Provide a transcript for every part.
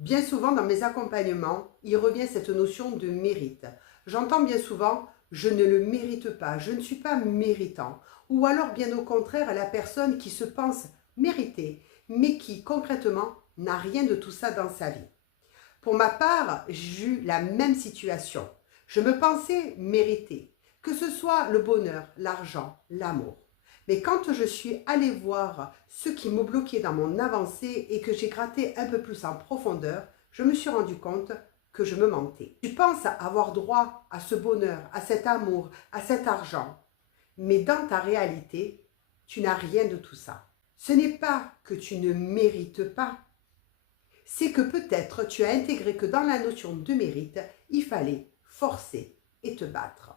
Bien souvent dans mes accompagnements, il revient cette notion de mérite. J'entends bien souvent je ne le mérite pas, je ne suis pas méritant. Ou alors bien au contraire la personne qui se pense méritée, mais qui concrètement n'a rien de tout ça dans sa vie. Pour ma part, j'ai eu la même situation. Je me pensais méritée, que ce soit le bonheur, l'argent, l'amour. Mais quand je suis allée voir ce qui me bloquait dans mon avancée et que j'ai gratté un peu plus en profondeur, je me suis rendu compte que je me mentais. Tu penses avoir droit à ce bonheur, à cet amour, à cet argent, mais dans ta réalité, tu n'as rien de tout ça. Ce n'est pas que tu ne mérites pas, c'est que peut-être tu as intégré que dans la notion de mérite, il fallait forcer et te battre.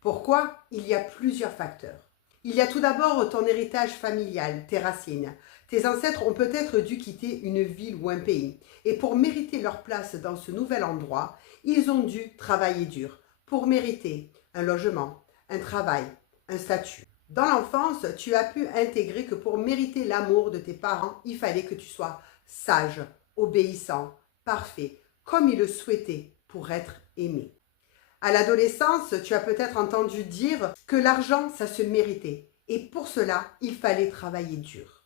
Pourquoi? Il y a plusieurs facteurs. Il y a tout d'abord ton héritage familial, tes racines. Tes ancêtres ont peut-être dû quitter une ville ou un pays. Et pour mériter leur place dans ce nouvel endroit, ils ont dû travailler dur pour mériter un logement, un travail, un statut. Dans l'enfance, tu as pu intégrer que pour mériter l'amour de tes parents, il fallait que tu sois sage, obéissant, parfait, comme ils le souhaitaient pour être aimé. À l'adolescence, tu as peut-être entendu dire que l'argent, ça se méritait. Et pour cela, il fallait travailler dur.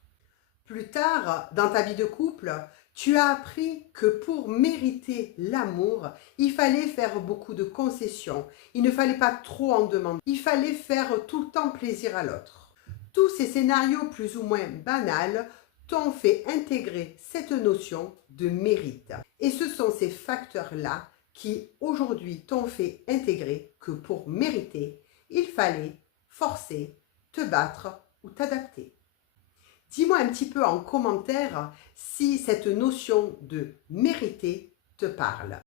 Plus tard, dans ta vie de couple, tu as appris que pour mériter l'amour, il fallait faire beaucoup de concessions. Il ne fallait pas trop en demander. Il fallait faire tout le temps plaisir à l'autre. Tous ces scénarios plus ou moins banals t'ont fait intégrer cette notion de mérite. Et ce sont ces facteurs-là qui aujourd'hui t'ont fait intégrer que pour mériter, il fallait forcer, te battre ou t'adapter. Dis-moi un petit peu en commentaire si cette notion de mériter te parle.